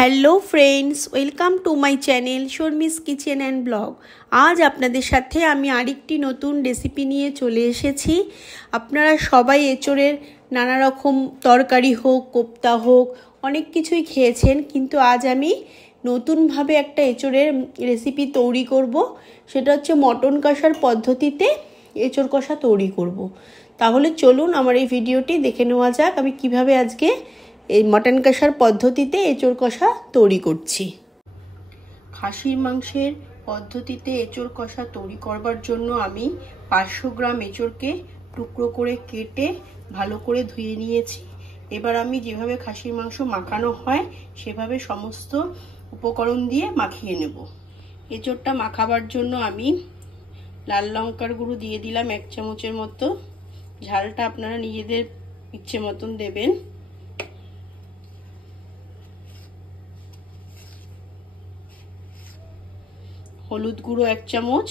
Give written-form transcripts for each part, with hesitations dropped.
Hello friends, welcome to my channel Sharmi's kitchen and blog. আজ আপনাদের সাথে আমি আরেকটি নতুন রেসিপি নিয়ে চলে এসেছি। আপনারা সবাই এঁচোড়ের নানা রকম তরকারি হোক, কোপ্তা হোক, অনেক কিছুই খেয়েছেন, কিন্তু আজ আমি নতুনভাবে একটা এঁচোড়ের রেসিপি তৈরি করব। সেটা হচ্ছে মটন কষার পদ্ধতিতে এঁচোড় কষা তৈরি করব। তাহলে চলুন আমার এই ভিডিওটি দেখে নেওয়া যাক আমি কিভাবে আজকে এই মটন কষার পদ্ধতিতে এঁচোড় কষা তৈরি করছি। খাসির মাংসের পদ্ধতিতে এঁচোড় কষা তৈরি করবার জন্য আমি 500 গ্রাম এঁচোড়কে টুকরো করে কেটে ভালো করে ধুয়ে নিয়েছি। এবার আমি যেভাবে খাসির মাংস মাখানো হয় সেভাবে সমস্ত উপকরণ দিয়ে মাখিয়ে নেব। এঁচোড়টা মাখাবার জন্য আমি লাল লঙ্কার গুঁড়ো দিয়ে দিলাম 1 চামচের মতো। ঝালটা আপনারা নিজেদের ইচ্ছে মতন দেবেন। হলুদ গুঁড়ো 1 চামচ,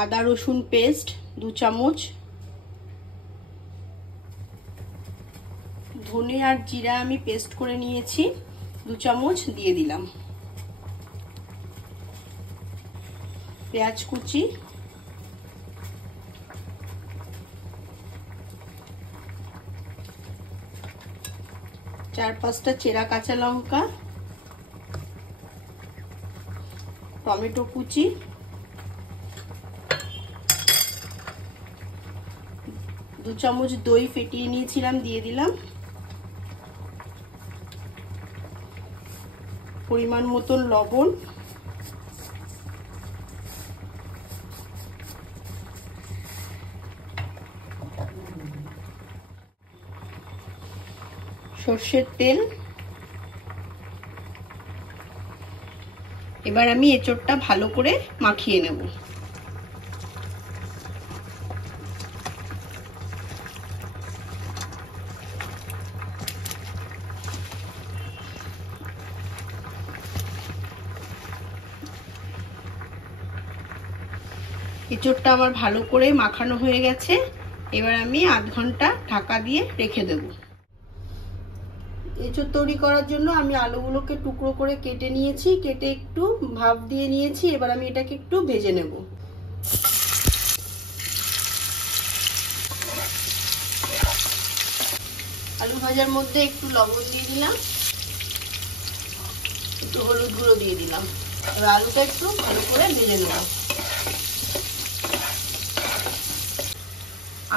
আদা রসুন পেস্ট 2 চামচ, ধনে আর জিরা আমি পেস্ট করে নিয়েছি 2 চামচ দিয়ে দিলাম। পেঁয়াজ কুচি, চার পাঁচটা চেরা কাঁচা লঙ্কা, টমেটো কুচি, দু চামচ দই ফেটিয়ে নিয়েছিলাম দিয়ে দিলাম, পরিমাণ মতন লবণ, সর্ষের তেল। এবার আমি এঁচোড়টা ভালো করে মাখিয়ে নেব। এঁচোড়টা আমার ভালো করে মাখানো হয়ে গেছে। এবার আমি আধ ঘন্টা ঢাকা দিয়ে রেখে দেব। এঁচোড় তৈরি করার জন্য আমি আলুগুলোকে টুকরো করে কেটে নিয়েছি, কেটে একটু ভাপ দিয়ে নিয়েছি। এবার আমি এটাকে একটু ভেজে নেব। আলু ভাজার মধ্যে একটু লবণ দিয়ে দিলাম, একটু হলুদ গুঁড়ো দিয়ে দিলাম। এবার আলুটা একটু ভালো করে ভেজে নেব।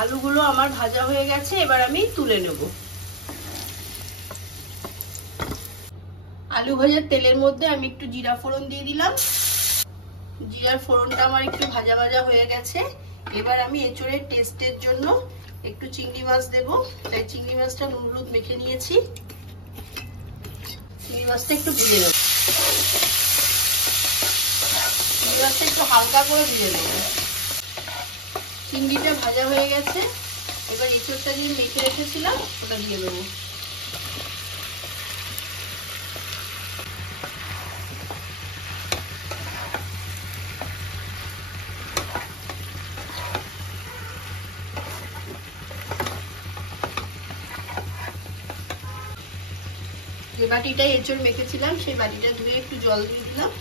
আলুগুলো আমার ভাজা হয়ে গেছে, এবার আমি তুলে নেব। আলু ভাজার তেলের মধ্যে আমি একটু জিরা ফোড়ন দিয়ে দিলাম। জিরার ফোড়নটা আমার একটু ভাজা ভাজা হয়ে গেছে। এবার আমি এঁচোড়ের টেস্টের জন্য একটু চিংড়ি মাছ দেব। তাই চিংড়ি মাছটা নুন হলুদ মেখে নিয়েছি। চিংড়ি মাছটা একটু ভেজে নেব। চিংড়ি মাছটা একটু হালকা করে ভেজে নেব। চিংড়িটা ভাজা হয়ে গেছে। এবার এঁচোড়টা দিয়ে মেখে রেখেছিলাম ওটা দিয়ে দেবো। যে বাটিটাই এঁচোড় মেখেছিলাম সেই বাটিটা ধুয়ে একটু জল দিয়ে দিলাম।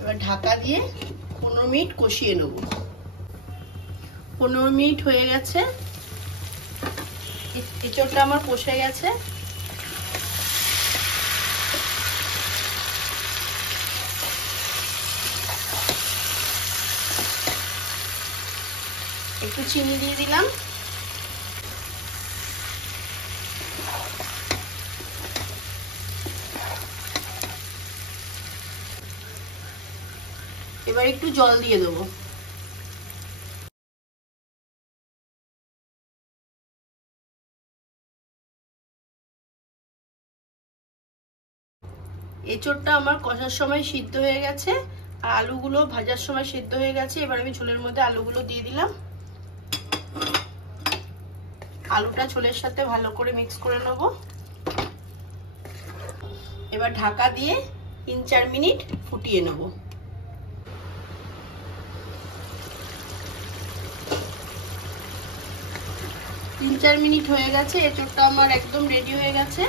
এবার ঢাকা দিয়ে 15 মিনিট কষিয়ে নেব। 15 মিনিট হয়ে গেছে। এঁচোড়টা আমার কষে গেছে। একটু চিনি দিয়ে দিলাম। এবার একটু জল দিয়ে দেবো। এঁচোড়টা আমার কষার সময় সিদ্ধ হয়ে গেছে আর আলুগুলো ভাজার সময় সিদ্ধ হয়ে গেছে। এবার আমি ঝোলের মধ্যে আলুগুলো দিয়ে দিলাম। আলুটা ঝোলের সাথে ভালো করে মিক্স করে নেব। এবার ঢাকা দিয়ে 3-4 মিনিট ফুটিয়ে নেব। 3-4 মিনিট হয়ে গেছে, এঁচোড়টা আমার একদম রেডি হয়ে গেছে।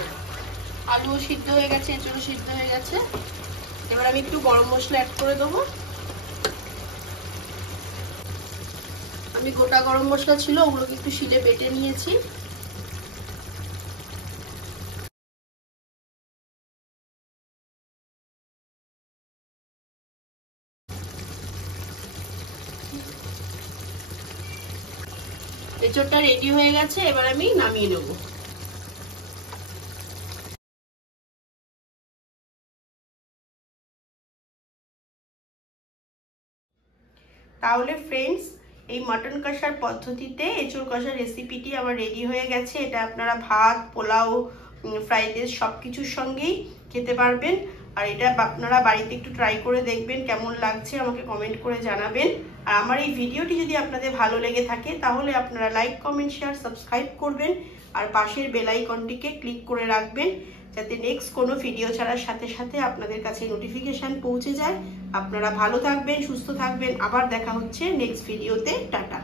আলুও সিদ্ধ হয়ে গেছে, এঁচোড়ও সিদ্ধ হয়ে গেছে। এবার আমি একটু গরম মশলা অ্যাড করে দেবো। আমি গোটা গরম মশলা ছিল, ওগুলোকে একটু শিলে বেটে নিয়েছি। এঁচোড়টা রেডি হয়ে গেছে, এবার আমি নামিয়ে নেব। তাহলে ফ্রেন্ডস, এই মটন কষার পদ্ধতিতে এঁচোড় কষার রেসিপিটি আমার রেডি হয়ে গেছে। এটা আপনারা ভাত, পোলাও, ফ্রাইড রাইস সব কিছুর সঙ্গেই খেতে পারবেন। আর এটা আপনারা বাড়িতে একটু ট্রাই করে দেখবেন, কেমন লাগছে আমাকে কমেন্ট করে জানাবেন। আর আমার এই ভিডিওটি যদি আপনাদের ভালো লেগে থাকে তাহলে আপনারা লাইক, কমেন্ট, শেয়ার, সাবস্ক্রাইব করবেন। আর পাশের বেল আইকনটিকে ক্লিক করে রাখবেন, যাতে নেক্সট কোনো ভিডিও ছাড়ার সাথে সাথে আপনাদের কাছে নোটিফিকেশন পৌঁছে যায়। আপনারা ভালো থাকবেন, সুস্থ থাকবেন। আবার দেখা হচ্ছে নেক্সট ভিডিওতে। টাটা।